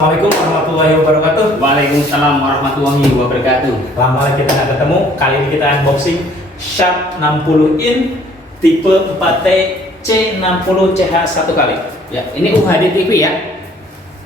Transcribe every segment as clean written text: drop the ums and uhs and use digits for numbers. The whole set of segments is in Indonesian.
Assalamualaikum warahmatullahi wabarakatuh. Waalaikumsalam warahmatullahi wabarakatuh. Lama kita nggak ketemu. Kali ini kita unboxing Sharp 60 in tipe 4T C60 CH 1 kali. Ya, ini UHD TV ya,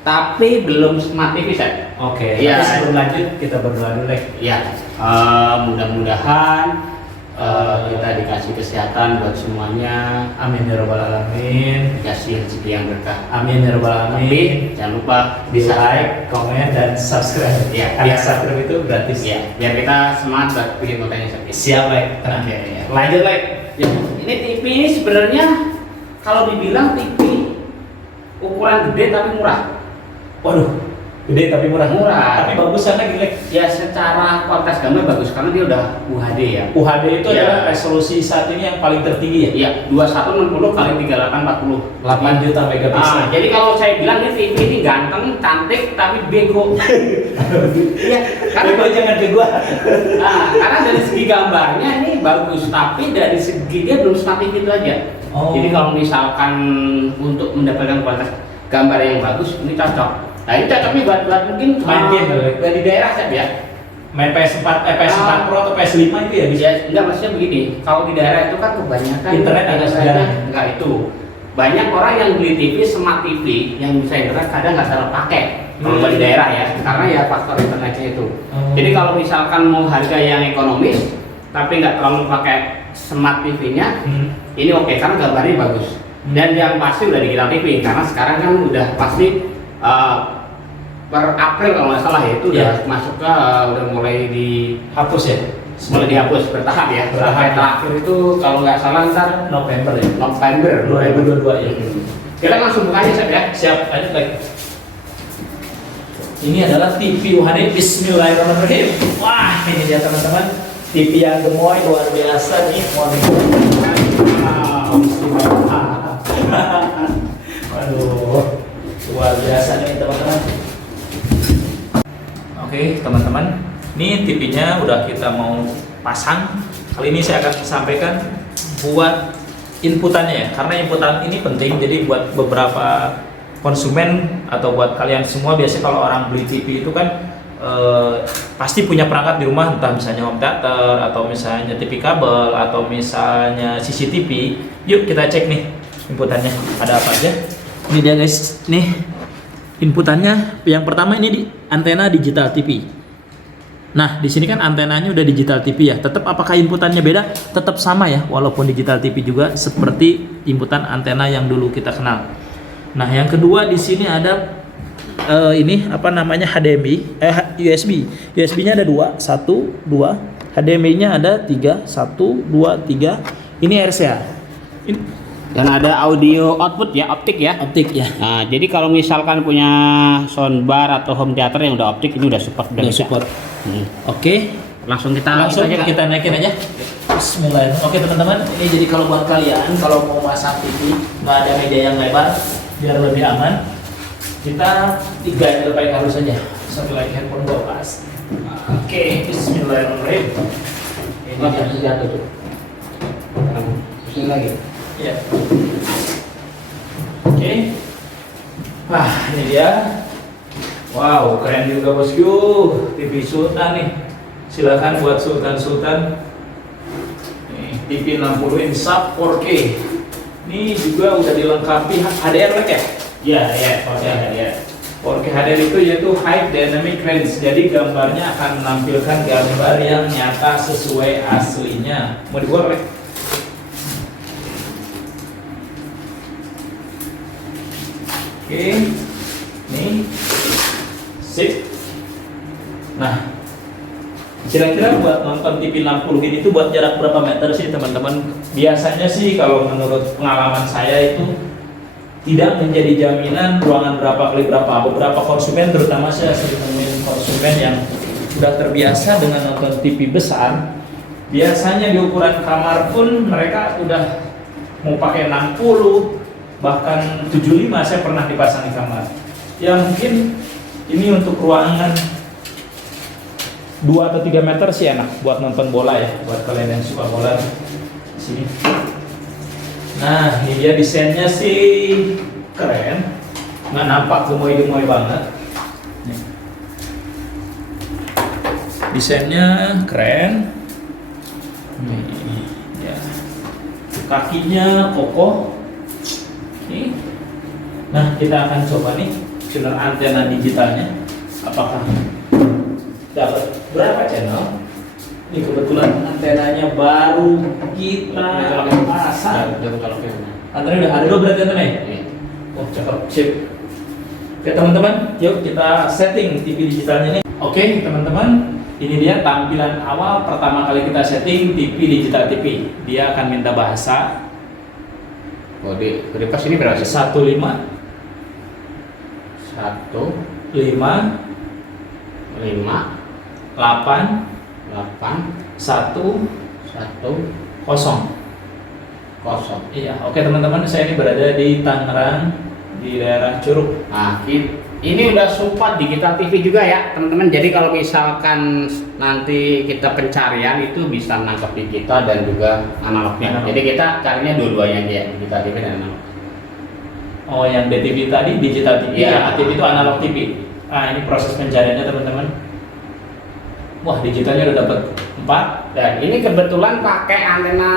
tapi belum Smart TV set. Oke. Ya. Tapi sebelum lanjut kita berdoa dulu deh. Ya, mudah-mudahan kita dikasih kesehatan buat semuanya, Amin ya robbal alamin. dikasih rezeki yang berkah. Amin ya robbal Tapi alamin. jangan lupa Di like, komen, dan subscribe. Ya, Karena biar- subscribe itu gratis. Ya, biar kita semangat buat bikin kontennya set. Siap like. Tenang. Oke, ya. Lanjut like. Ya, ini TV ini sebenarnya kalau dibilang TV ukuran gede tapi murah. Waduh, gede tapi murah. Murah. Tapi bagus karena gilek. Ya, secara kualitas gambar bagus karena dia udah UHD ya. UHD itu Ya. adalah resolusi saat ini yang paling tertinggi ya. Iya, 2160 kali 3840. 8 juta megapiksel. Jadi kalau saya bilang ini TV ini ganteng, cantik, tapi bego. Iya, Tapi karena jangan ke gua. karena dari segi gambarnya ini bagus, tapi dari segi dia belum Smart TV itu aja. Oh. Jadi kalau misalkan untuk mendapatkan kualitas gambar yang bagus, ini cocok. Nah ini cocoknya buat mungkin Main game kali. di daerah saya ya. Main PS4, PS4 Pro atau PS5 itu ya bisa. Ya, enggak, maksudnya begini, kalau di daerah itu kan kebanyakan Internet ada saja, sejarah. enggak itu. Banyak orang yang beli TV, Smart TV yang bisa internet kadang nggak terpakai kalau di daerah ya, karena ya faktor internetnya itu. Jadi kalau misalkan mau harga yang ekonomis tapi nggak terlalu pakai Smart TV-nya, ini oke karena gambarnya bagus. Dan yang pasti udah digital TV karena sekarang kan udah pasti per April kalau nggak salah ya itu udah masuk ke udah mulai Hapus ya. mulai dihapus bertahap ya. Bertahap. Sampai terakhir itu kalau nggak salah ntar November ya. November 2022 ya. Kita langsung bukanya Chef ya. Siap, lanjut like. Ini adalah TV UHD. Bismillahirrahmanirrahim. Wah, ini dia teman-teman. TV yang gemoy luar biasa nih. Wow, bismillah. Waduh, luar biasa nih teman-teman. Oke teman-teman, ini TV-nya udah kita mau pasang. Kali ini saya akan sampaikan buat inputannya ya, karena inputan ini penting. Jadi buat beberapa konsumen atau buat kalian semua, biasanya kalau orang beli TV itu kan pasti punya perangkat di rumah, entah misalnya home theater atau misalnya TV kabel atau misalnya CCTV. Yuk kita cek nih inputannya ada apa aja. Ini dia guys, nih inputannya. Yang pertama ini di antena digital TV. Nah, di sini kan antenanya udah digital TV ya. Tetap apakah inputannya beda? Tetap sama ya, walaupun digital TV juga seperti inputan antena yang dulu kita kenal. Nah, yang kedua di sini ada ini apa namanya HDMI, USB. USB-nya ada 2, 1, 2. HDMI-nya ada 3, 1, 2, 3. Ini RCA. Ini Dan ada audio output ya, optik ya. optik ya. Nah, jadi kalau misalkan punya soundbar atau home theater yang udah optik ini udah support Udah bisa. support. Hmm. Oke. Langsung kita Langsung aja, Kak. kita naikin aja. Bismillahirrahmanirrahim. Oke teman-teman, ini jadi kalau buat kalian kalau mau masang TV nggak ada meja yang lebar biar lebih aman, kita 3 handle paling halus saja sambil lagi handphone bawa pas. Oke, Bismillahirrahmanirrahim. Ini Oh, dia. jatuh tuh. Pusing lagi. Ya. Oke. Wah, ini dia. Wow, keren juga bosku. TV Sultan nih. Silakan buat Sultan-Sultan. Nih, TV 60 inch sub 4K. Ini juga udah dilengkapi HDR lagi ya? Iya, iya, ya. 4K HDR itu yaitu High Dynamic Range. Jadi gambarnya akan menampilkan gambar yang nyata sesuai aslinya. Mau dibuat oleh? Oke, nih, sip. Nah, kira-kira buat nonton TV 60 ini tuh buat jarak berapa meter sih teman-teman? Biasanya sih kalau menurut pengalaman saya itu tidak menjadi jaminan ruangan berapa kali berapa. Beberapa konsumen, terutama saya sering nemuin konsumen yang sudah terbiasa dengan nonton TV besar, biasanya di ukuran kamar pun mereka udah mau pakai 60 bahkan 75 saya pernah dipasang di kamar. Ya mungkin ini untuk ruangan 2 atau 3 meter sih enak buat nonton bola ya, buat kalian yang suka bola di sini. Nah, ini dia desainnya sih keren, nggak nampak gemoy-gemoy banget. Desainnya keren. Nih, ya. Kakinya kokoh. Oke. Nah, kita akan coba nih channel antena digitalnya. Apakah dapat berapa channel? Ini kebetulan antenanya baru kita pasang. Antena udah ada dulu berarti antena ya? Oh, cakep, sip. Oke teman-teman, yuk kita setting TV digitalnya nih. Oke teman-teman, ini dia tampilan awal pertama kali kita setting TV digital TV. Dia akan minta bahasa. Kode pas ini berapa sih? 15 1 5 5 8 8 1 1 0. 0. Iya, oke teman-teman, saya ini berada di Tangerang di daerah Curug. Nah, ini udah support digital TV juga ya teman-teman. Jadi kalau misalkan nanti kita pencarian itu bisa menangkap digital dan juga analognya. Analog. Jadi kita carinya dua-duanya aja, digital TV dan analog. Oh, yang DTV tadi digital TV, Iya. yang ATV itu analog TV. Nah, ini proses pencariannya teman-teman. Wah, digitalnya udah dapat 4. Dan ini kebetulan pakai antena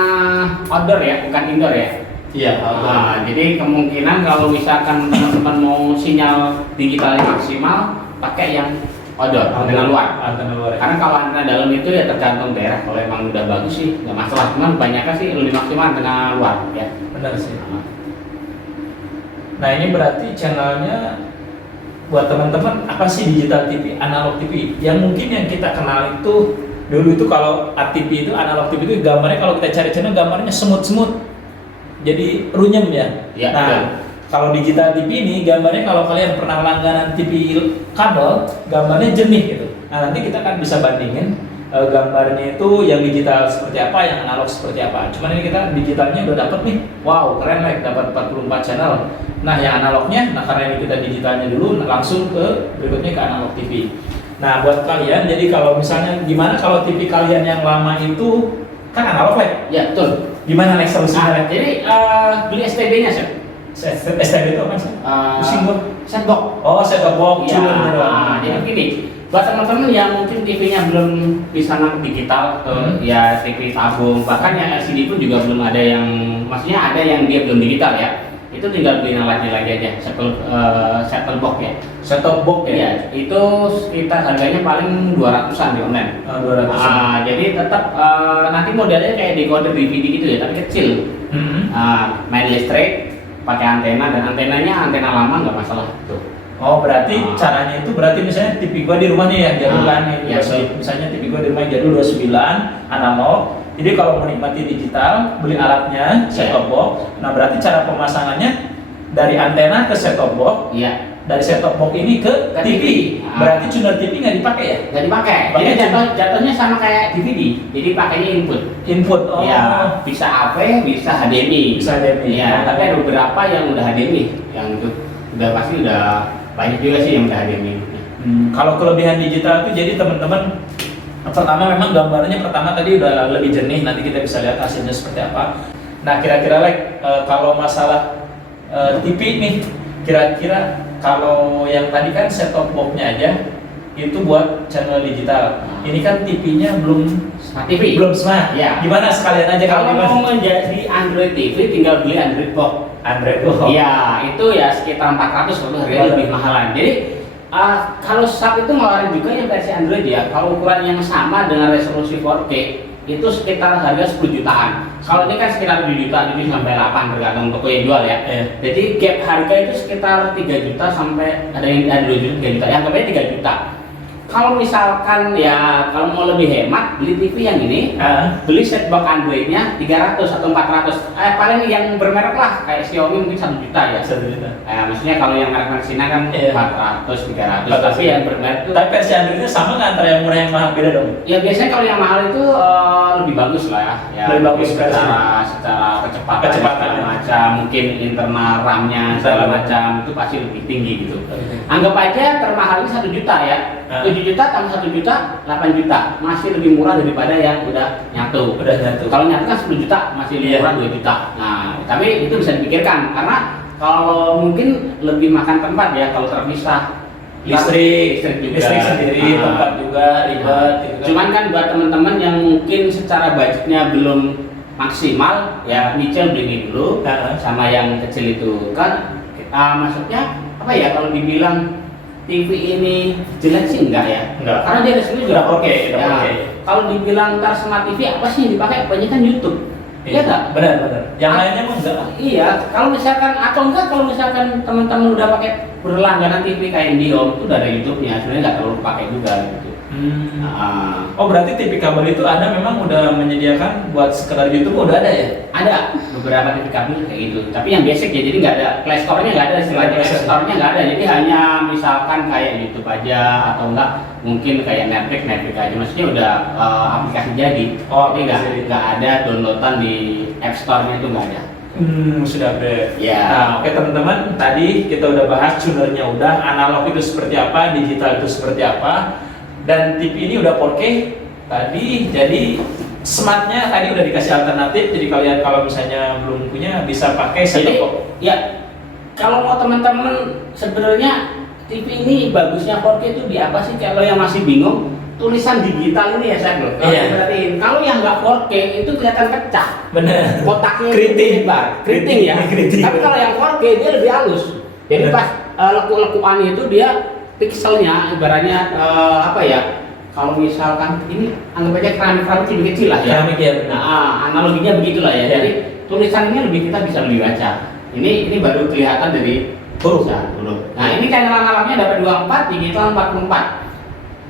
outdoor ya, bukan indoor ya. Iya, Nah, jadi kemungkinan kalau misalkan teman-teman mau sinyal digitalnya maksimal, pakai yang outdoor, antena luar. Antena luar. Karena kalau antena dalam itu ya tergantung daerah. Kalau emang udah bagus sih nggak masalah. Cuman banyaknya sih lebih maksimal antena luar ya. Benar sih. Nah, ini berarti channelnya buat teman-teman apa sih digital TV, analog TV? Yang mungkin yang kita kenal itu dulu itu kalau ATV itu analog TV itu gambarnya kalau kita cari channel gambarnya semut-semut. Jadi runyem ya. Ya, Nah, betul. kalau digital TV ini gambarnya kalau kalian pernah langganan TV kabel, gambarnya jernih gitu. Nah, nanti kita kan bisa bandingin gambarnya itu yang digital seperti apa, yang analog seperti apa. Cuman ini kita digitalnya udah dapat nih. Wow, keren like dapat 44 channel. Nah, yang analognya, nah karena ini kita digitalnya dulu, nah langsung ke berikutnya ke analog TV. Nah, buat kalian, jadi kalau misalnya gimana kalau TV kalian yang lama itu kan analog like? Ya betul. Gimana next solusinya? Nah, jadi beli STB-nya sih. STB itu apa sih? Pusing gua. Setbox. Oh, set-top box. Ya, Bener, bener. jadi begini, buat teman-teman yang mungkin TV-nya belum bisa nangkep digital, ya TV tabung, bahkan yang LCD pun juga belum ada yang, maksudnya ada yang dia belum digital ya. Itu tinggal beli alatnya lagi aja, set-top box ya. Set-top box ya? Iya, itu sekitar harganya paling 200-an di online. 200. Jadi tetap nanti modelnya kayak decoder DVD gitu ya, tapi kecil. Main listrik, pakai antena, dan antenanya antena lama nggak masalah tuh. Oh, berarti caranya itu berarti misalnya TV gua di rumahnya yang jadul kan ya, misalnya TV gua di rumah yang jadul 29 analog. Jadi kalau menikmati digital, beli alatnya set-top box. Nah, berarti cara pemasangannya dari antena ke set-top box. Iya. Dari set-top box ini ke TV. Berarti tuner TV nggak dipakai ya? Nggak dipakai. Jadi jatuhnya sama kayak DVD. Jadi pakainya input. Input. Oh. Ya, bisa AV, bisa HDMI. Bisa HDMI. Iya, tapi ada beberapa yang udah HDMI. Yang itu udah pasti udah banyak juga sih yang udah HDMI. Kalau kelebihan digital itu jadi teman-teman, pertama memang gambarnya pertama tadi udah lebih jernih, nanti kita bisa lihat hasilnya seperti apa. Nah, kira-kira kalau masalah TV nih, kira-kira kalau yang tadi kan set-top box-nya aja itu buat channel digital. Ini kan TV-nya belum Smart TV. belum smart. Ya. Gimana sekalian aja Kalau gimana? mau menjadi Android TV tinggal beli Android box. Android box. Iya, itu ya sekitar 400 kalau harganya lebih mahalan. Jadi kalau SAP itu ngeluarin juga yang versi Android ya. Kalau ukuran yang sama dengan resolusi 4K itu sekitar harga 10 jutaan. Kalau ini kan sekitar 7 juta, jadi sampai 8 tergantung toko yang jual ya. Jadi gap harga itu sekitar 3 juta sampai ada yang 2 juta, 3 juta. Yang kebanyakan 3 juta. Kalau misalkan ya kalau mau lebih hemat beli TV yang ini, beli set box Androidnya 300 atau 400. Paling yang bermerek lah kayak Xiaomi mungkin 1 juta ya. 1 juta. Maksudnya kalau yang merek Cina kan 400, 300. Tapi yang bermerek itu. Tapi versi Androidnya sama nggak antara yang murah yang mahal, beda dong? Ya biasanya kalau yang mahal itu lebih bagus lah ya. Lebih bagus secara kecepatan segala macam, mungkin internal RAM-nya segala macam itu pasti lebih tinggi gitu. Anggap aja termahalnya 1 juta ya. 7 juta tambah 1 juta, 8 juta. Masih lebih murah daripada yang udah nyatu. Kalau nyatu kan 10 juta, masih lebih murah 2 juta. Nah, tapi itu bisa dipikirkan karena kalau mungkin lebih makan tempat ya kalau terpisah. listrik juga. listrik sendiri, tempat juga ribet gitu kan. Cuman kan buat teman-teman yang mungkin secara budgetnya belum maksimal, ya nyicil beli ini dulu. Sama yang kecil itu kan, maksudnya apa ya, kalau dibilang TV ini jelek sih enggak ya? Enggak. Karena dia resmi juga Udah oke, udah Ya, oke. kalau dibilang ntar smart TV apa sih yang dipakai? Kebanyakan YouTube. Iya enggak? Benar. Yang lainnya mah enggak. Iya, kalau misalkan atau enggak kalau misalkan teman-teman udah pakai berlangganan TV kayak IndiHome itu udah ada YouTube-nya, sebenarnya nggak terlalu pakai juga gitu. Oh berarti TV kabel itu Anda memang udah menyediakan buat sekedar YouTube udah ada ya? Ada beberapa TV kabel kayak gitu, tapi yang basic ya, jadi nggak ada Play Store-nya, nggak ada istilahnya, Play Store-nya nggak ada, jadi hanya misalkan kayak YouTube aja atau enggak mungkin kayak Netflix aja, maksudnya udah aplikasi jadi. Oh, jadi aplikasi. nggak ada downloadan di App Store-nya itu nggak ada. Sudah update. Ya. Nah, oke teman-teman, tadi kita udah bahas tunernya udah, analog itu seperti apa, digital itu seperti apa, dan TV ini udah 4K tadi. Jadi smartnya tadi udah dikasih alternatif. Jadi kalian kalau misalnya belum punya bisa pakai set Jadi top. ya, kalau mau teman-teman sebenarnya TV ini bagusnya 4K itu di apa sih? Kalau yang masih bingung, tulisan digital ini ya saya loh. Kalau Iya. diperhatiin, kalau yang nggak 4K itu kelihatan pecah. Bener. Kotaknya Keriting. itu lebar, keriting ya. Keriting. Tapi kalau yang 4K dia lebih halus. Jadi Bener. pas lekuk-lekuan itu dia pikselnya ibaratnya apa ya? Kalau misalkan ini anggap aja keramik lebih kecil lah ya. Keramik ya, benar. Nah, analoginya begitulah ya. Ya. Jadi tulisannya kita bisa lebih baca. Ini baru kelihatan dari Huruf. huruf. Nah, ini channel analognya dapat 24, digital 44.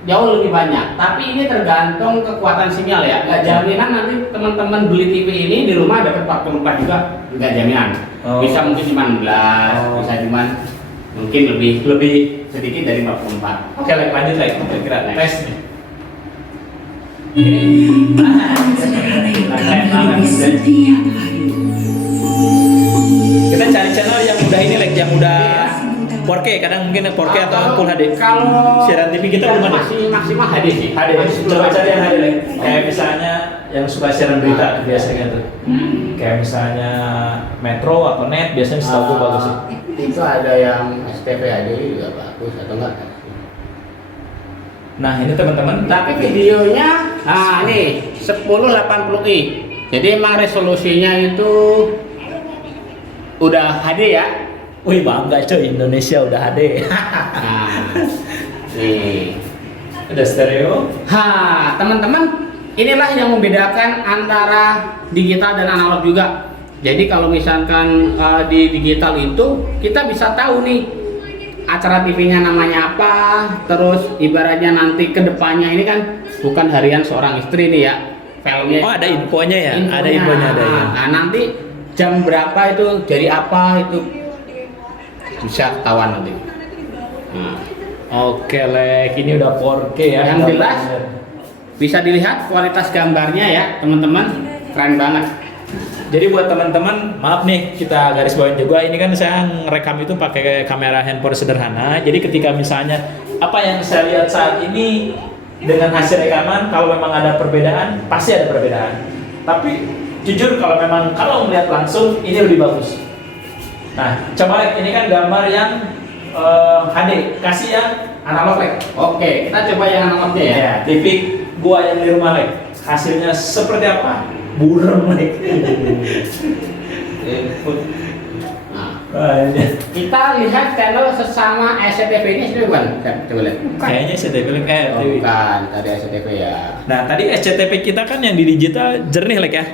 Jauh lebih banyak, tapi ini tergantung kekuatan sinyal ya. Nggak jaminan nanti teman-teman beli TV ini di rumah dapat 44 juga, nggak jaminan. Oh. Bisa mungkin cuma 16, Oh. bisa cuma mungkin lebih sedikit dari 44. Oke, lanjut lagi. Kira-kira Next. tes nih. Kita cari channel yang udah ini, like yang udah 4K, kadang mungkin 4K atau Full HD. Kalau Siaran TV kita belum ada. masih maksimal HD sih. HD. Coba cari yang HD. Kayak misalnya yang suka siaran berita biasanya tuh. Kayak misalnya Metro atau Net biasanya setahu gue bagus sih. Itu ada yang STV HD juga bagus atau enggak? Nah, ini teman-teman. Tapi videonya, nah ini 1080i. Jadi emang resolusinya itu udah HD ya. Wih, bangga coy, Indonesia udah HD. Nah, nih. Udah stereo. Teman-teman, inilah yang membedakan antara digital dan analog juga. Jadi kalau misalkan di digital itu kita bisa tahu nih acara TV-nya namanya apa, terus ibaratnya nanti ke depannya ini kan bukan harian seorang istri nih ya, filmnya. Oh, ada infonya ya? Ada infonya, ada ya. Nah, nanti jam berapa itu jadi apa itu bisa ketahuan nanti. Nah, Oke, Lek, ini udah 4K ya. yang jelas bisa dilihat kualitas gambarnya ya, teman-teman, keren banget. Jadi buat teman-teman, maaf nih kita garis bawain juga, ini kan saya ngerekam itu pakai kamera handphone sederhana. Jadi ketika misalnya apa yang saya lihat saat ini dengan hasil rekaman, kalau memang ada perbedaan, pasti ada perbedaan. Tapi jujur kalau melihat langsung ini lebih bagus. Nah, coba Lek, ini kan gambar yang HD, kasih yang analog Lek. Oke, kita coba yang analognya ya. Ya, TV gua yang di rumah Lek. Hasilnya seperti apa? Burem Lek. Nah, kita lihat channel sesama SCTV ini sendiri bukan? Coba lihat. Kayaknya SCTV Lek, TV. Bukan, tadi SCTV ya. Nah, tadi SCTV kita kan yang di digital jernih Lek ya.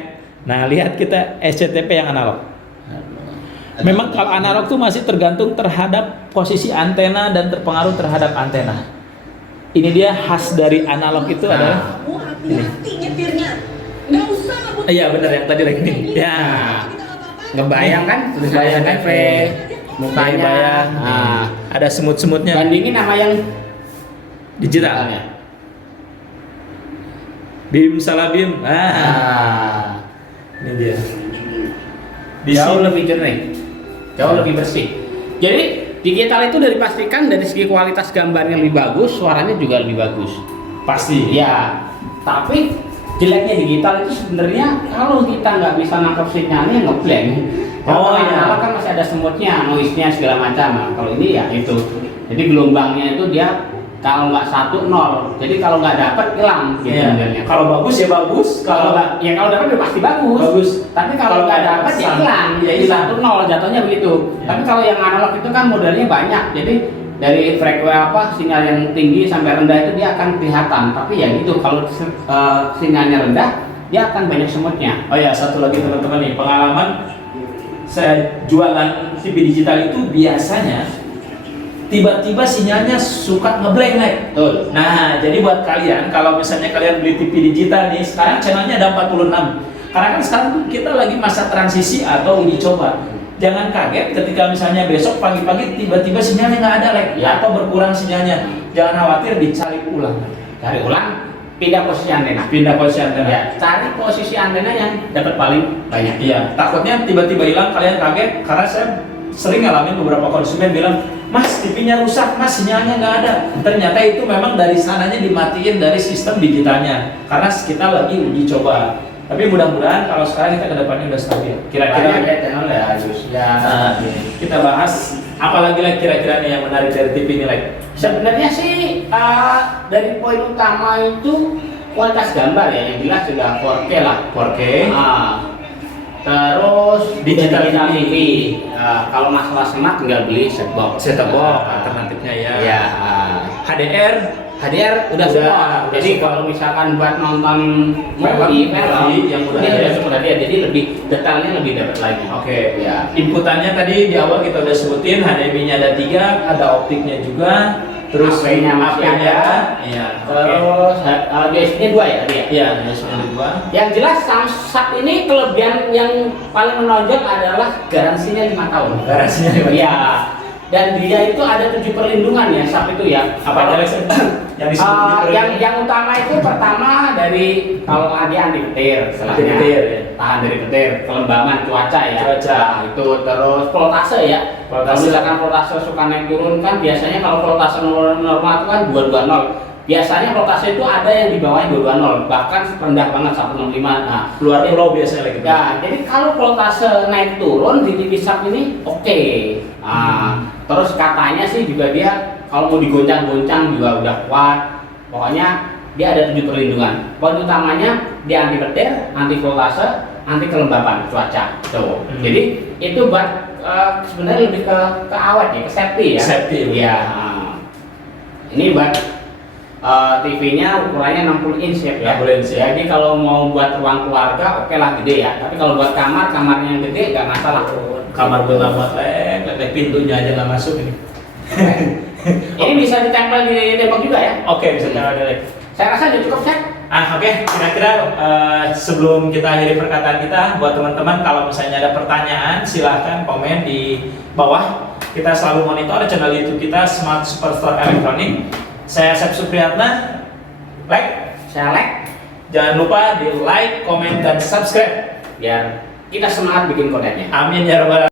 Nah, lihat kita SCTV yang analog. Memang kalau analog tuh masih tergantung terhadap posisi antena dan terpengaruh terhadap antena. Ini dia khas dari analog itu adalah ini. Iya benar yang tadi lagi nih. Ya. Ngebayang kan? Bayang TV, mukanya bayang. Nah, Ada semut-semutnya. bandingin sama yang Digital. digitalnya. Bim salah bim. Ini dia. Jauh lebih jernih, jauh lebih bersih. Jadi digital itu dipastikan dari segi kualitas gambarnya lebih bagus, suaranya juga lebih bagus. Pasti. Ya, tapi jeleknya digital itu sebenarnya kalau kita nggak bisa nangkep sinyalnya ngeblank. Kalau Oh, iya. analog kan masih ada semutnya, noise-nya segala macam. Nah, kalau ini ya itu Jadi gelombangnya itu dia kalau nggak 1 0. Jadi kalau nggak dapat hilang gitu Iya. modelnya. Kalau bagus ya bagus, Kalau nggak, ya kalau dapat ya pasti bagus. bagus. Tapi kalau nggak dapat ya hilang. Ya Jadi hilang. 1 0 jatuhnya begitu. Ya. Tapi kalau yang analog itu kan modelnya banyak. Jadi dari frekuensi sinyal yang tinggi sampai rendah itu dia akan kelihatan. Tapi ya gitu, kalau sinyalnya rendah dia akan banyak semutnya. Oh ya, satu lagi teman-teman nih, pengalaman saya jualan TV digital itu biasanya tiba-tiba sinyalnya suka ngeblank naik. Betul. Nah, jadi buat kalian kalau misalnya kalian beli TV digital nih, sekarang channelnya ada 46. Karena kan sekarang tuh kita lagi masa transisi atau uji coba. Jangan kaget ketika misalnya besok pagi-pagi tiba-tiba sinyalnya nggak ada lagi Ya. atau berkurang sinyalnya. Jangan khawatir, dicari ulang. Cari ulang, pindah posisi antena. Pindah posisi antena. Ya, cari posisi antena yang dapat paling banyak. Iya, takutnya tiba-tiba hilang, kalian kaget karena saya sering ngalamin beberapa konsumen bilang, Mas, TV-nya rusak, Mas, sinyalnya nggak ada. Ternyata itu memang dari sananya dimatiin dari sistem digitalnya karena kita lagi uji coba. Tapi mudah-mudahan kalau sekarang kita ke depannya udah stabil. Kira-kira Banyak ya channel ya harus ya. nah, kita bahas apalagi lah kira-kira nih yang menarik dari TV ini like. Sebenarnya sih dari poin utama itu kualitas gambar ya, yang jelas sudah 4K lah. 4K. Terus Digital TV. Kalau masalah smart tinggal beli set box. Set-top box alternatifnya ya. Ya. HDR HDR udah Udah, semua. udah Jadi semua. kalau misalkan buat nonton Film, film yang udah ini ada. udah semua dia. Jadi lebih detailnya lebih dapat lagi. Oke. Ya. Inputannya tadi di awal kita udah sebutin, HDMI-nya ada 3, ada optiknya juga, terus AP-nya masih AP-nya, ada. iya. Terus USB-nya 2 ya tadi ya. Iya, USB-nya 2. Yang jelas Samsat ini kelebihan yang paling menonjol adalah garansinya 5 tahun. Garansinya 5 tahun. Iya. Dan dia itu ada 7 perlindungan ya SAP itu ya. Apa aja Lex? Yang disebut yang utama itu pertama dari kalau dia anti petir, Anti petir, ya. tahan dari petir, kelembaman cuaca ya. Cuaca. Nah, itu terus voltase ya. Kalau Voltase. misalkan voltase suka naik turun kan biasanya kalau voltase normal itu kan 220. Biasanya voltase itu ada yang di bawahnya 220, bahkan rendah banget 165. Nah, keluar pulau biasanya lagi. ya, jadi kalau voltase naik turun di TV SAP ini oke. Nah, terus katanya sih juga dia kalau mau digoncang-goncang juga udah kuat. Pokoknya dia ada 7 perlindungan. Poin utamanya dia anti petir, anti voltase, anti kelembapan cuaca. Tuh. Jadi itu buat sebenarnya lebih ke awet ya, ke safety ya. Safety. Iya. Ini buat TV-nya ukurannya 60 inch ya. 60 inch, ya. Jadi kalau mau buat ruang keluarga oke lah gede ya. Tapi kalau buat kamarnya yang gede nggak masalah. Kamar gue nggak muat, lek pintunya aja nggak masuk ini. Ini bisa ditempel di tembok juga ya. Oke, bisa cara Lex. Saya rasa udah cukup set. Oke, kira-kira sebelum kita akhiri perkataan kita, buat teman-teman kalau misalnya ada pertanyaan, silahkan komen di bawah. Kita selalu monitor channel YouTube kita Smart Superstore Electronic. Saya Sep Supriyatna. Like, Saya like jangan lupa di like, komen, dan subscribe. biar kita semangat bikin kontennya. Amin ya rabbal alamin.